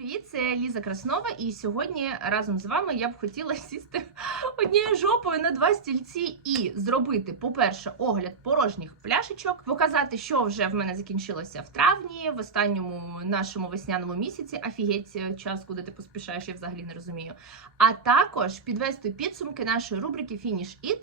Привіт, це Ліза Краснова, і сьогодні разом з вами я б хотіла сісти однією жопою на два стільці і зробити, по-перше, огляд порожніх пляшечок, показати, що вже в мене закінчилося в травні, в останньому нашому весняному місяці. Афігеть, час, куди ти поспішаєш, я взагалі не розумію. А також підвести підсумки нашої рубрики Finish It.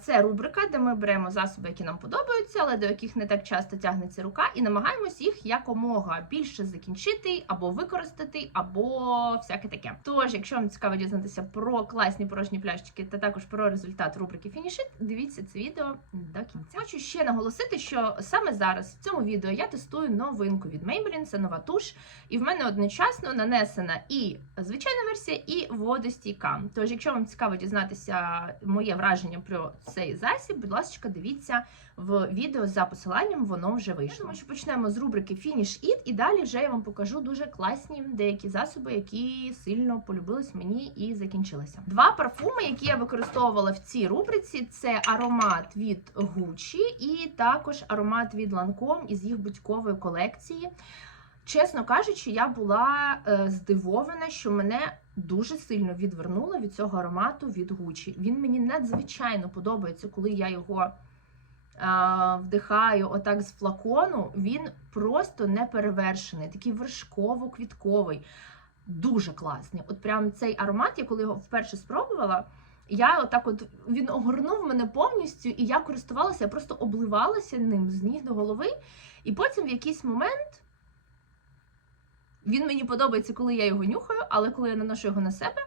Це рубрика, де ми беремо засоби, які нам подобаються, але до яких не так часто тягнеться рука, і намагаємось їх якомога більше закінчити або використати, або всяке таке. Тож, якщо вам цікаво дізнатися про класні порожні пляшечки та також про результат рубрики It, дивіться це відео до кінця. Хочу ще наголосити, що саме зараз в цьому відео я тестую новинку від Maybelline, це нова туш, і в мене одночасно нанесена і звичайна версія, і водостійка. Тож, якщо вам цікаво дізнатися моє враження про цей засіб, будь ласка, дивіться в відео за посиланням, воно вже вийшло. Я думаю, що почнемо з рубрики Finish It, і далі вже я вам покажу дуже класні деякі засоби, які сильно полюбились мені і закінчилися. Два парфуми, які я використовувала в цій рубриці, це аромат від Gucci і також аромат від Lancome із їх будь-кової колекції. Чесно кажучи, я була е, здивована, що мене дуже сильно відвернуло від цього аромату від Gucci. Він мені надзвичайно подобається, коли я його е, вдихаю отак з флакону. Він просто неперевершений, такий вершково-квітковий. Дуже класний. От прям цей аромат, я коли його вперше спробувала, я отак от він огорнув мене повністю, і я користувалася, я просто обливалася ним з ніг до голови. І потім в якийсь момент. Він мені подобається, коли я його нюхаю, але коли я наношу його на себе,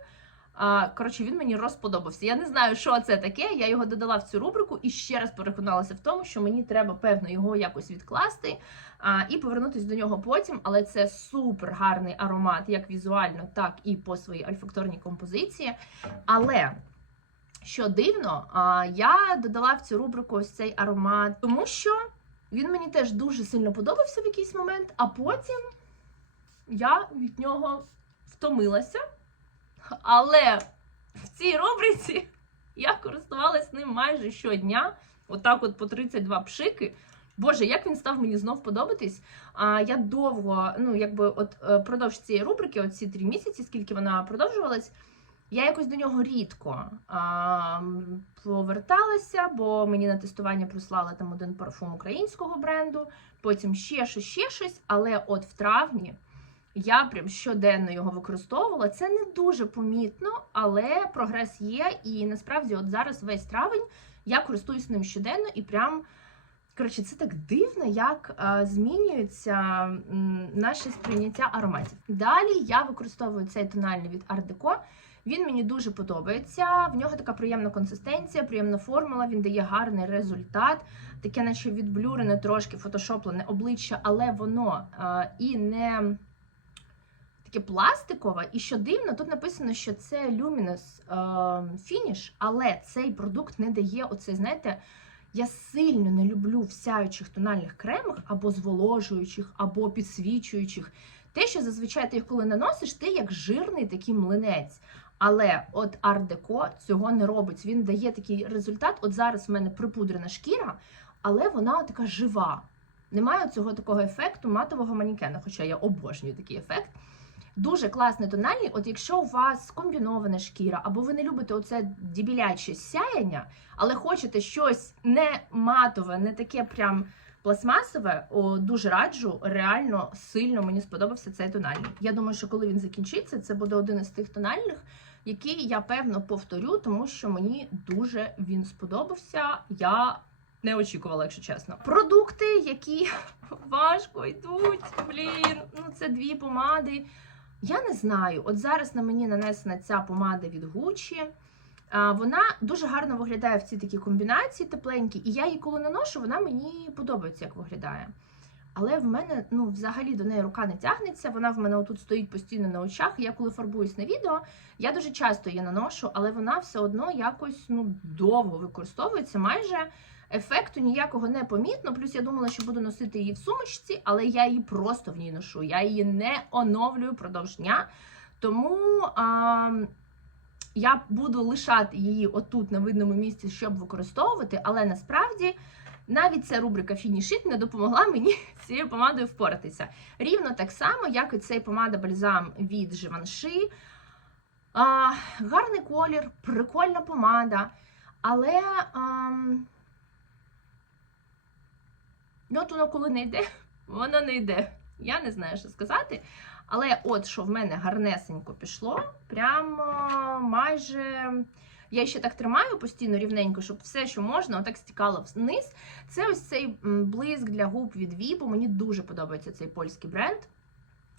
а, коротше, він мені розподобався. Я не знаю, що це таке. Я його додала в цю рубрику і ще раз переконалася в тому, що мені треба певно його якось відкласти а, і повернутися до нього потім. Але це супер гарний аромат, як візуально, так і по своїй альфакторній композиції. Але. Що дивно, я додала в цю рубрику ось цей аромат, тому що він мені теж дуже сильно подобався в якийсь момент, а потім я від нього втомилася. Але в цій рубриці я користувалась ним майже щодня, отак от по 32 пшики. Боже, як він став мені знов подобатись. А я довго, ну якби, от е, продовж цієї рубрики, от ці три місяці, скільки вона продовжувалась, я якось до нього рідко а, поверталася, бо мені на тестування прислали там один парфум українського бренду, потім ще щось, ще щось. Але от в травні я прям щоденно його використовувала. Це не дуже помітно, але прогрес є. І насправді, от зараз весь травень я користуюсь ним щоденно і прям. Коротше, це так дивно, як е, змінюється м, наше сприйняття ароматів. Далі я використовую цей тональний від Art Deco. Він мені дуже подобається. В нього така приємна консистенція, приємна формула. Він дає гарний результат. Таке, наче відблюрене, трошки фотошоплене обличчя, але воно е, і не таке пластикове. І що дивно, тут написано, що це Luminous Finish, але цей продукт не дає оцей, знаєте. Я сильно не люблю в сяючих тональних кремах або зволожуючих, або підсвічуючих. Те, що зазвичай ти їх коли наносиш, ти як жирний такий млинець. Але от Deco цього не робить. Він дає такий результат. От зараз в мене припудрена шкіра, але вона така жива. Немає цього такого ефекту матового манікена, хоча я обожнюю такий ефект. Дуже класний тональний. От якщо у вас комбінована шкіра, або ви не любите оце дібіляче сяяння, але хочете щось не матове, не таке прям пластмасове, о, дуже раджу. Реально сильно мені сподобався цей тональний. Я думаю, що коли він закінчиться, це буде один із тих тональних, який я певно повторю, тому що мені дуже він сподобався. Я не очікувала, якщо чесно. Продукти, які важко йдуть. Блін, ну це дві помади. Я не знаю. От зараз на мені нанесена ця помада від Gucci. Вона дуже гарно виглядає в цій такій комбінації тепленькій, і я її коли наношу, вона мені подобається, як виглядає. Але в мене ну, взагалі до неї рука не тягнеться. Вона в мене отут стоїть постійно на очах. Я коли фарбуюсь на відео, я дуже часто її наношу, але вона все одно якось ну, довго використовується. Майже ефекту ніякого не помітно. Плюс я думала, що буду носити її в сумочці, але я її просто в ній ношу. Я її не оновлюю продовж дня. Тому а, я буду лишати її отут на видному місці, щоб використовувати, але насправді. Навіть ця рубрика Фінішит не допомогла мені цією помадою впоратися. Рівно так само, як і цей помада бальзам від Givenchy. А, гарний колір, прикольна помада. Але ам, ну, от воно коли не йде, воно не йде. Я не знаю, що сказати. Але от що в мене гарнесенько пішло, прямо майже. Я ще так тримаю постійно рівненько, щоб все, що можна, отак стікало вниз. Це ось цей блиск для губ від віпу. Мені дуже подобається цей польський бренд.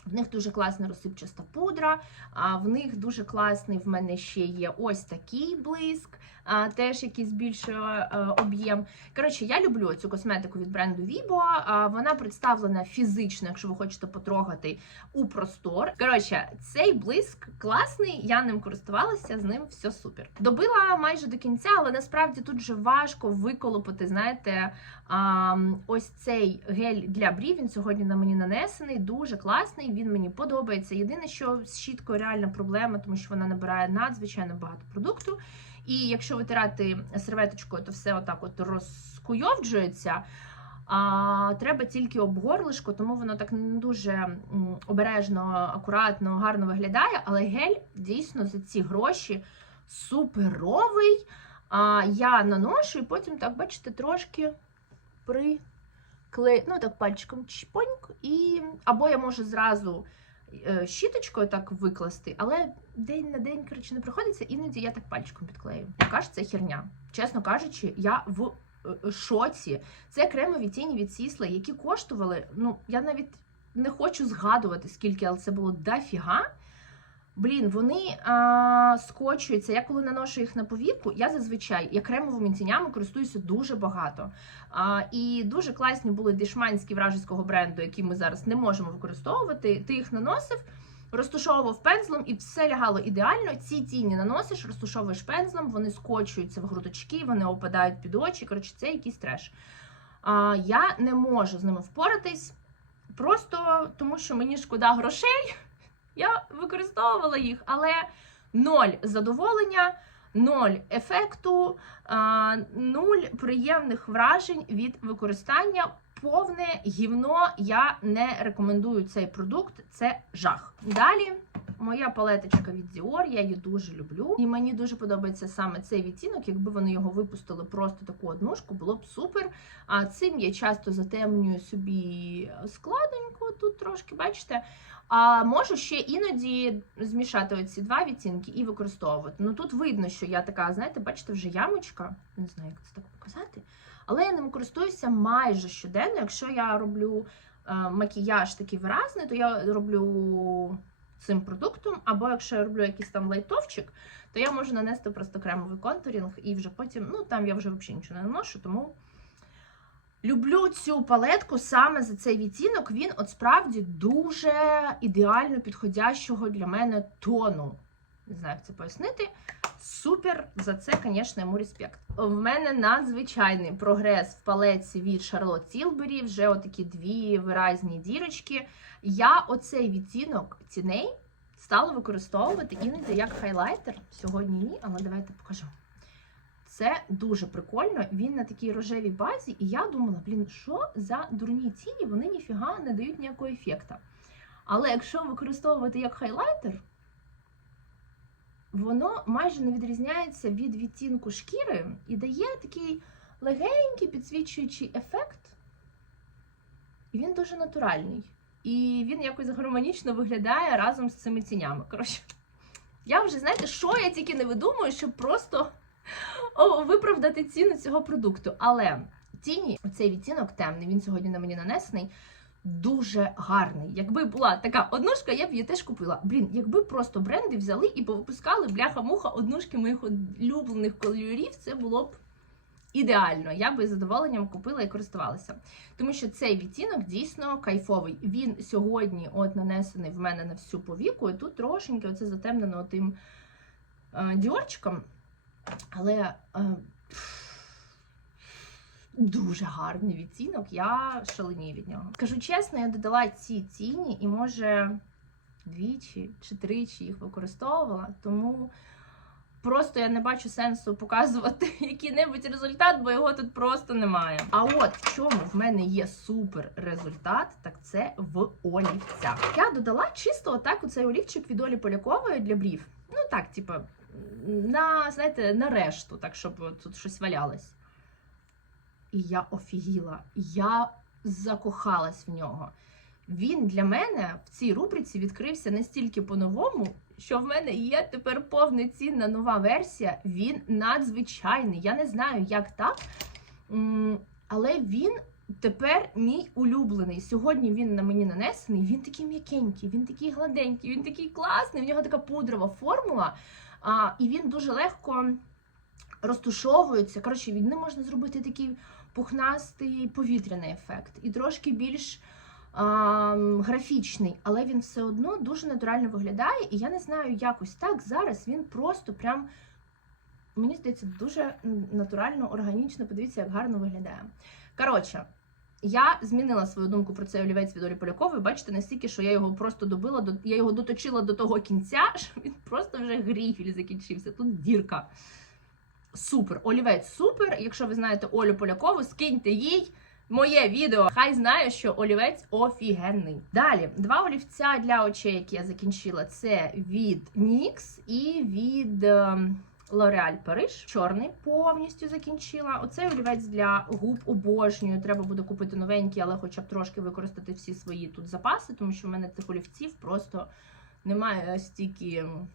В них дуже класна розсипчаста пудра, а в них дуже класний в мене ще є ось такий блиск, а, теж який збільшує е, об'єм. Коротше, я люблю цю косметику від бренду Vibo. а, Вона представлена фізично, якщо ви хочете потрогати у простор. Коротше, цей блиск класний, я ним користувалася, з ним все супер. Добила майже до кінця, але насправді тут вже важко виколопати, знаєте, а, ось цей гель для брів. Він сьогодні на мені нанесений, дуже класний. Він мені подобається. Єдине, що з щіткою реальна проблема, тому що вона набирає надзвичайно багато продукту. І якщо витирати серветочкою, то все отак от розкуйовджується. А треба тільки об горлишко, тому воно так не дуже обережно, акуратно, гарно виглядає. Але гель дійсно за ці гроші суперовий. А, я наношу і потім так, бачите, трошки приклею, ну так пальчиком чпоньк, і або я можу зразу е, щіточкою так викласти, але день на день, коротше, не приходиться, іноді я так пальчиком підклею. Яка ж це херня? Чесно кажучи, я в е, шоці. Це кремові тіні від Сісла, які коштували, ну, я навіть не хочу згадувати, скільки, але це було дофіга. Блін, вони а, скочуються. Я коли наношу їх на повіку, я зазвичай я кремовими тінями користуюся дуже багато. А, і дуже класні були дешманські вражеського бренду, які ми зараз не можемо використовувати. Ти їх наносив, розтушовував пензлем, і все лягало ідеально. Ці тіні наносиш, розтушовуєш пензлем, вони скочуються в грудочки, вони опадають під очі. Коротше, це якийсь треш. А, я не можу з ними впоратись, просто тому що мені шкода грошей. Я використовувала їх, але ноль задоволення, ноль ефекту, нуль приємних вражень від використання. Повне гівно. Я не рекомендую цей продукт, це жах. Далі моя палеточка від Dior, я її дуже люблю. І мені дуже подобається саме цей відтінок. Якби вони його випустили просто таку однушку, було б супер. А цим я часто затемнюю собі складенько тут трошки, бачите. А можу ще іноді змішати оці два відтінки і використовувати. Ну тут видно, що я така, знаєте, бачите, вже ямочка. Не знаю, як це так показати. Але я ним користуюся майже щоденно. Якщо я роблю е, макіяж такий виразний, то я роблю цим продуктом. Або якщо я роблю якийсь там лайтовчик, то я можу нанести просто кремовий контурінг і вже потім, ну там я вже взагалі нічого не наношу, тому. Люблю цю палетку саме за цей відтінок. Він от справді дуже ідеально підходящого для мене тону. Не знаю, як це пояснити. Супер, за це, звісно, йому респект. В мене надзвичайний прогрес в палеці від Charlotte Tilbury, вже отакі дві виразні дірочки. Я оцей відтінок ціней стала використовувати іноді як хайлайтер. Сьогодні ні, але давайте покажу. Це дуже прикольно. Він на такій рожевій базі, і я думала, блін, що за дурні тіні, вони ніфіга не дають ніякого ефекту. Але якщо використовувати як хайлайтер, воно майже не відрізняється від відтінку шкіри і дає такий легенький підсвічуючий ефект. І він дуже натуральний. І він якось гармонічно виглядає разом з цими тінями. Коротше, я вже, знаєте, що я тільки не видумую, щоб просто виправдати ціну цього продукту. Але тіні, цей відтінок темний, він сьогодні на мені нанесений. Дуже гарний. Якби була така однушка, я б її теж купила. Блін, якби просто бренди взяли і повипускали бляха-муха однушки моїх улюблених кольорів, це було б ідеально. Я би з задоволенням купила і користувалася. Тому що цей відтінок дійсно кайфовий. Він сьогодні от нанесений в мене на всю повіку, і тут трошеньки оце затемнено тим е, діорчиком. Але е, дуже гарний відтінок, я шаленію від нього. Скажу чесно, я додала ці тіні і, може, двічі чи тричі їх використовувала, тому просто я не бачу сенсу показувати який-небудь результат, бо його тут просто немає. А от в чому в мене є супер результат, так це в олівцях. Я додала чисто отак у цей олівчик від Олі Полякової для брів. Ну так, типа, на, знаєте, на решту, так щоб тут щось валялось. І я офігіла. Я закохалась в нього. Він для мене в цій рубриці відкрився настільки по-новому, що в мене є тепер повноцінна нова версія. Він надзвичайний. Я не знаю, як так. Але він тепер мій улюблений. Сьогодні він на мені нанесений. Він такий м'якенький, він такий гладенький, він такий класний. В нього така пудрова формула. І він дуже легко розтушовується. Коротше, від ним можна зробити такий пухнастий повітряний ефект і трошки більш а, графічний, але він все одно дуже натурально виглядає. І я не знаю, якось так зараз він просто прям. Мені здається, дуже натурально, органічно. Подивіться, як гарно виглядає. Коротше, я змінила свою думку про цей олівець від Олі Полякової. Бачите, настільки, що я його просто добила, до- я його доточила до того кінця, що він просто вже гріфіль закінчився. Тут дірка. Супер, олівець супер. Якщо ви знаєте Олю Полякову, скиньте їй моє відео. Хай знає, що олівець офігенний. Далі, два олівця для очей, які я закінчила, це від NYX і від ем, L'Oréal Париж. Чорний повністю закінчила. Оцей олівець для губ обожнюю. Треба буде купити новенький, але хоча б трошки використати всі свої тут запаси, тому що в мене цих олівців просто немає стільки, ем,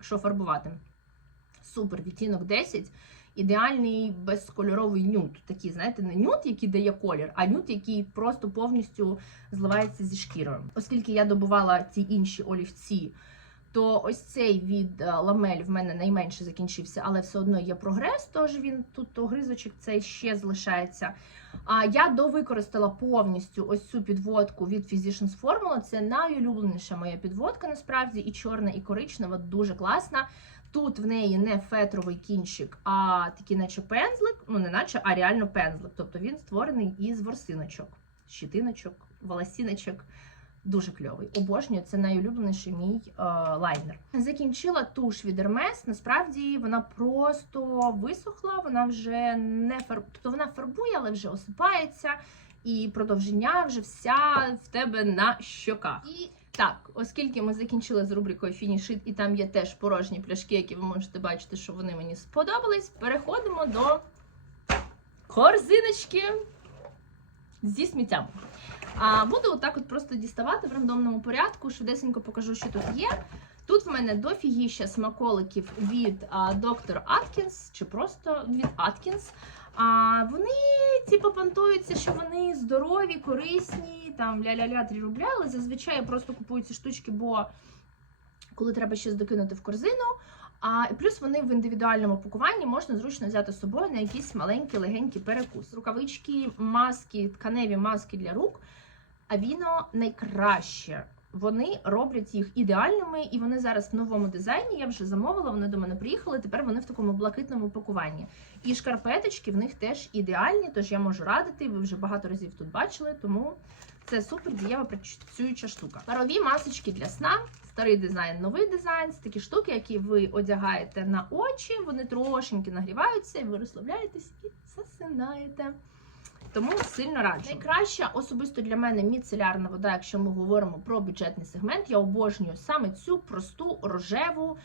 що фарбувати. Супер, відтінок 10. Ідеальний безкольоровий нюд. Такий, знаєте, не нюд, який дає колір, а нюд, який просто повністю зливається зі шкірою. Оскільки я добувала ці інші олівці, то ось цей від е, ламель в мене найменше закінчився, але все одно є прогрес. Тож він тут огризочок цей ще залишається. А я довикористала повністю ось цю підводку від Physicians Formula. Це найулюбленіша моя підводка, насправді, і чорна, і коричнева, дуже класна. Тут в неї не фетровий кінчик, а такий, наче пензлик, ну не наче, а реально пензлик. Тобто він створений із ворсиночок, щитиночок, волосіночок. Дуже кльовий. Обожнюю, це найулюбленіший мій е, лайнер. Закінчила туш від Hermes. Насправді вона просто висохла, вона вже не фарб... тобто вона фарбує, але вже осипається, і продовження вже вся в тебе на щоках. І так, оскільки ми закінчили з рубрикою Фінішит, і там є теж порожні пляшки, які ви можете бачити, що вони мені сподобались. Переходимо до корзиночки зі сміттям. А буду отак от просто діставати в рандомному порядку. Швидесенько покажу, що тут є. Тут в мене дофігіща смаколиків від а, доктор Аткінс, чи просто від Аткінс. А вони типу понтуються, що вони здорові, корисні, там ля-ля-ля 3 рубля, але зазвичай я просто купую ці штучки, бо коли треба щось докинути в корзину. А і плюс вони в індивідуальному пакуванні можна зручно взяти з собою на якийсь маленький легенький перекус. Рукавички, маски, тканеві маски для рук. Авіно найкраще. Вони роблять їх ідеальними, і вони зараз в новому дизайні. Я вже замовила, вони до мене приїхали. Тепер вони в такому блакитному пакуванні. І шкарпеточки в них теж ідеальні, тож я можу радити. Ви вже багато разів тут бачили, тому це супер дієва працююча штука. Парові масочки для сна, старий дизайн, новий дизайн. Це такі штуки, які ви одягаєте на очі, вони трошеньки нагріваються, і ви розслабляєтесь і засинаєте. Тому сильно раджу. Найкраща особисто для мене міцелярна вода, якщо ми говоримо про бюджетний сегмент. Я обожнюю саме цю просту рожеву,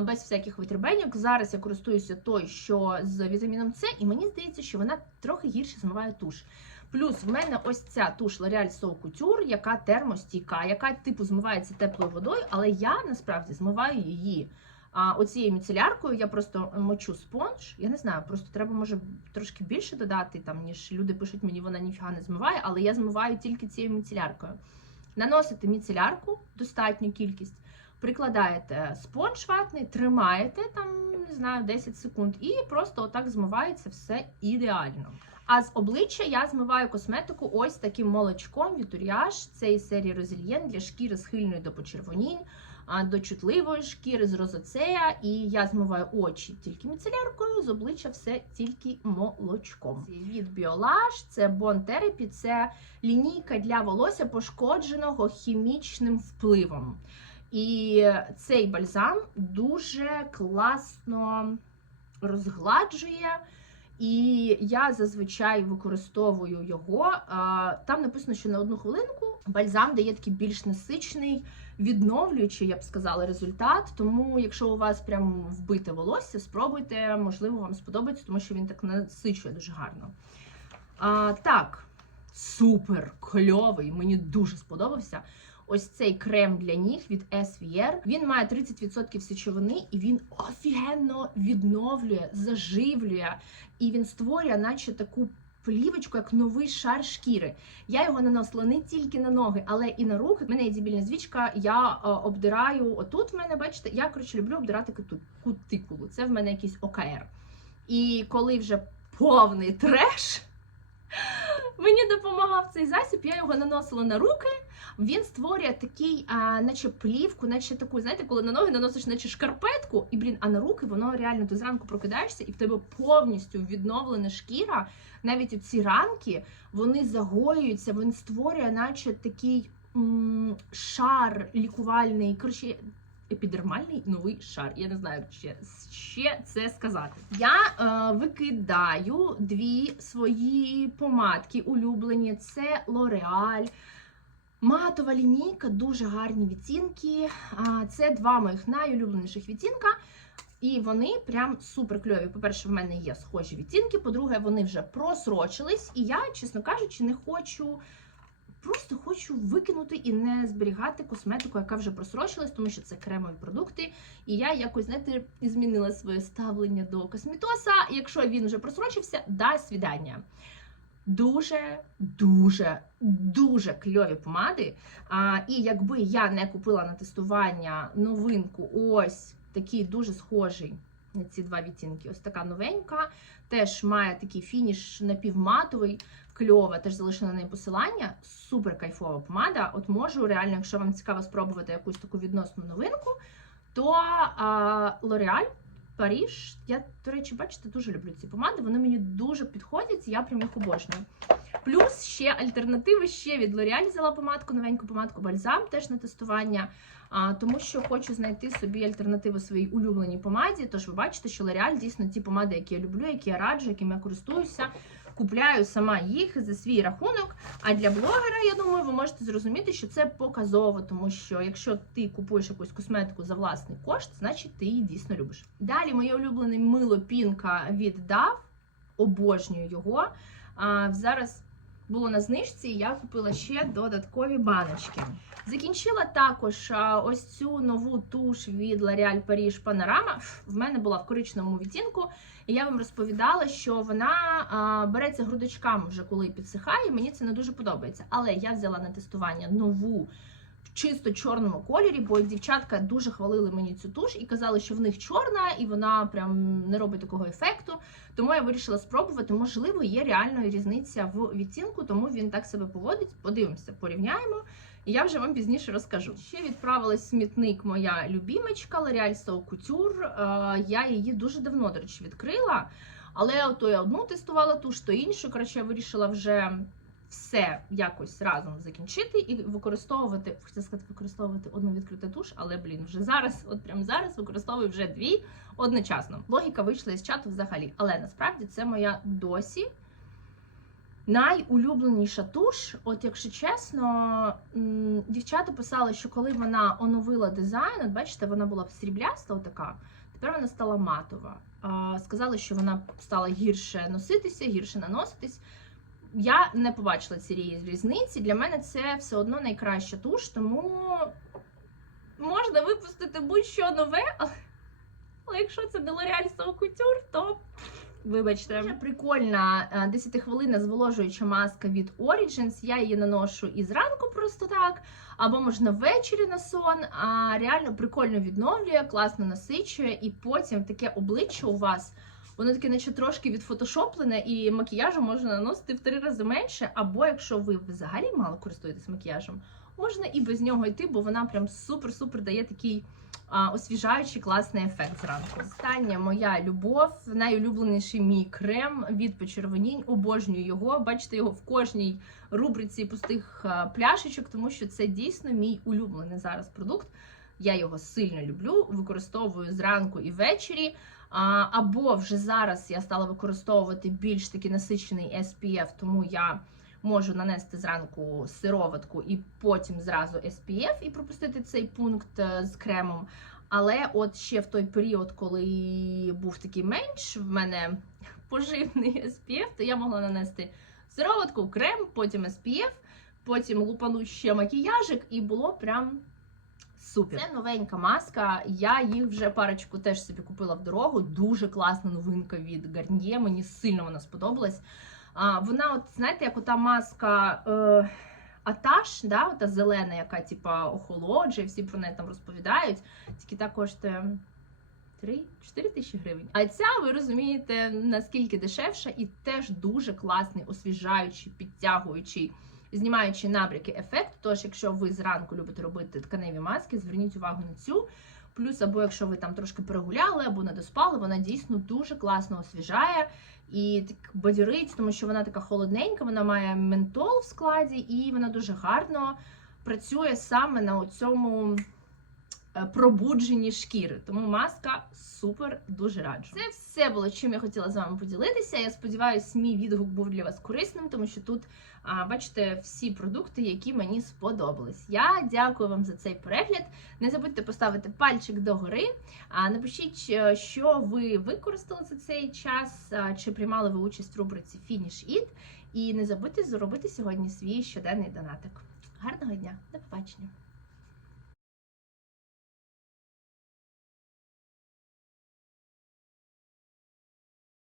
без всяких витребеньок. Зараз я користуюся той, що з вітаміном С, і мені здається, що вона трохи гірше змиває туш. Плюс в мене ось ця туш L'Oreal So Couture, яка термостійка, яка типу змивається теплою водою, але я насправді змиваю її. А оцією міцеляркою я просто мочу спонж. Я не знаю, просто треба може трошки більше додати, там ніж люди пишуть мені, вона ніфіга не змиває, але я змиваю тільки цією міцеляркою. Наносите міцелярку, достатню кількість, прикладаєте спонж ватний, тримаєте там, не знаю, 10 секунд, і просто отак змивається все ідеально. А з обличчя я змиваю косметику ось таким молочком Вітуріаж. Це із серії Розільєн для шкіри схильної до почервонінь, до чутливої шкіри з розоцея. І я змиваю очі тільки міцеляркою, з обличчя все тільки молочком. Від Біолаж, це Bond Therapy, це лінійка для волосся пошкодженого хімічним впливом. І цей бальзам дуже класно розгладжує. І я зазвичай використовую його. Там написано, що на одну хвилинку бальзам дає такий більш насичений, відновлюючий, я б сказала, результат. Тому, якщо у вас прям вбите волосся, спробуйте, можливо, вам сподобається, тому що він так насичує дуже гарно. Так, супер кльовий, мені дуже сподобався. Ось цей крем для ніг від SVR. Він має 30% сечовини, і він офігенно відновлює, заживлює, і він створює, наче таку плівочку, як новий шар шкіри. Я його наносила не тільки на ноги, але і на руки. У мене є дебільна звичка, я е, обдираю отут. В мене, бачите, я коротше люблю обдирати кутикулу. Це в мене якийсь ОКР. І коли вже повний треш. Мені допомагав цей засіб, я його наносила на руки. Він створює такий, а, наче плівку, наче таку, знаєте, коли на ноги наносиш, наче шкарпетку, і блін, а на руки воно реально ти зранку прокидаєшся, і в тебе повністю відновлена шкіра. Навіть ці ранки вони загоюються, він створює, наче такий шар лікувальний. Коротше, епідермальний новий шар. Я не знаю, як ще, це сказати. Я е, викидаю дві свої помадки улюблені. Це L'Oreal. Матова лінійка, дуже гарні відтінки. Це два моїх найулюбленіших відтінка. І вони прям супер кльові. По-перше, в мене є схожі відтінки. По-друге, вони вже просрочились, і я, чесно кажучи, не хочу. Просто хочу викинути і не зберігати косметику, яка вже просрочилась, тому що це кремові продукти. І я якось, знаєте, змінила своє ставлення до косметоса. Якщо він вже просрочився, до свідання. Дуже, дуже, дуже кльові помади. А, і якби я не купила на тестування новинку, ось такий дуже схожий ці два відтінки. Ось така новенька, теж має такий фініш напівматовий, кльова, теж залишено на неї посилання. Супер кайфова помада. От можу реально, якщо вам цікаво спробувати якусь таку відносну новинку, то L'Oreal Паріж. Я, до речі, бачите, дуже люблю ці помади. Вони мені дуже підходять, я прям їх обожнюю. Плюс ще альтернативи ще від L'Oreal взяла помадку, новеньку помадку бальзам теж на тестування. Тому що хочу знайти собі альтернативу своїй улюбленій помаді. Тож ви бачите, що L'Oreal дійсно ті помади, які я люблю, які я раджу, якими я користуюся. Купляю сама їх за свій рахунок. А для блогера, я думаю, ви можете зрозуміти, що це показово, тому що якщо ти купуєш якусь косметику за власний кошт, значить ти її дійсно любиш. Далі моє улюблене мило пінка від DAV. Обожнюю його. А, зараз було на знижці, і я купила ще додаткові баночки. Закінчила також ось цю нову туш від L'Oréal Paris Panorama. В мене була в коричневому відтінку, і я вам розповідала, що вона береться грудочками вже коли підсихає. Мені це не дуже подобається. Але я взяла на тестування нову. Чисто чорному кольорі, бо дівчатка дуже хвалили мені цю туш і казали, що в них чорна, і вона прям не робить такого ефекту. Тому я вирішила спробувати. Можливо, є реально різниця в відтінку, тому він так себе поводить. Подивимося, порівняємо. І я вже вам пізніше розкажу. Ще відправилась смітник моя любімочка L'Oreal So Couture. Е, Я її дуже давно, до речі, відкрила. Але ото я одну тестувала туш, то іншу. Коротше, я вирішила вже все якось разом закінчити і використовувати, хотіла сказати, використовувати одну відкриту туш, але блін, вже зараз, от прямо зараз використовую вже дві одночасно. Логіка вийшла із чату взагалі. Але насправді це моя досі найулюбленіша туш. От, якщо чесно, дівчата писали, що коли вона оновила дизайн, от бачите, вона була срібляста, отака. Тепер вона стала матова. Сказали, що вона стала гірше носитися, гірше наноситись. Я не побачила цієї різниці. Для мене це все одно найкраща туш, тому можна випустити будь-що нове, але, якщо це So Couture, то вибачте. Ще прикольна 10 хвилина зволожуюча маска від Origins. Я її наношу і зранку просто так, або можна ввечері на сон. А реально прикольно відновлює, класно насичує, і потім таке обличчя у вас. Воно таке, наче трошки відфотошоплене, і макіяжу можна наносити в три рази менше. Або якщо ви взагалі мало користуєтесь макіяжем, можна і без нього йти, бо вона прям супер-супер дає такий а, освіжаючий класний ефект зранку. Остання моя любов, найулюбленіший мій крем від почервонінь. Обожнюю його. Бачите його в кожній рубриці пустих пляшечок, тому що це дійсно мій улюблений зараз продукт. Я його сильно люблю, використовую зранку і ввечері. Або вже зараз я стала використовувати більш такий насичений SPF, тому я можу нанести зранку сироватку і потім зразу SPF і пропустити цей пункт е, з кремом. Але от ще в той період, коли був такий менш в мене поживний SPF, то я могла нанести сироватку, крем, потім SPF, потім лупану ще макіяжик, і було прям супер. Це новенька маска. Я їх вже парочку теж собі купила в дорогу. Дуже класна новинка від Garnier, Мені сильно вона сподобалась. А, вона, от знаєте, як ота маска. Е... Аташ, да, ота зелена, яка типа охолоджує, всі про неї там розповідають. Тільки та коштує 3-4 тисячі гривень. А ця, ви розумієте, наскільки дешевша і теж дуже класний, освіжаючий, підтягуючий, знімаючий набряки ефект. Тож, якщо ви зранку любите робити тканеві маски, зверніть увагу на цю. Плюс, або якщо ви там трошки перегуляли, або не доспали, вона дійсно дуже класно освіжає і так бадьорить, тому що вона така холодненька, вона має ментол в складі, і вона дуже гарно працює саме на цьому пробудженні шкіри. Тому маска супер дуже раджу. Це все було, чим я хотіла з вами поділитися. Я сподіваюся, мій відгук був для вас корисним, тому що тут бачите всі продукти, які мені сподобались. Я дякую вам за цей перегляд. Не забудьте поставити пальчик догори. Напишіть, е, що ви використали за цей час, чи приймали ви участь в рубриці Finish It. І не забудьте зробити сьогодні свій щоденний донатик. Гарного дня, до побачення!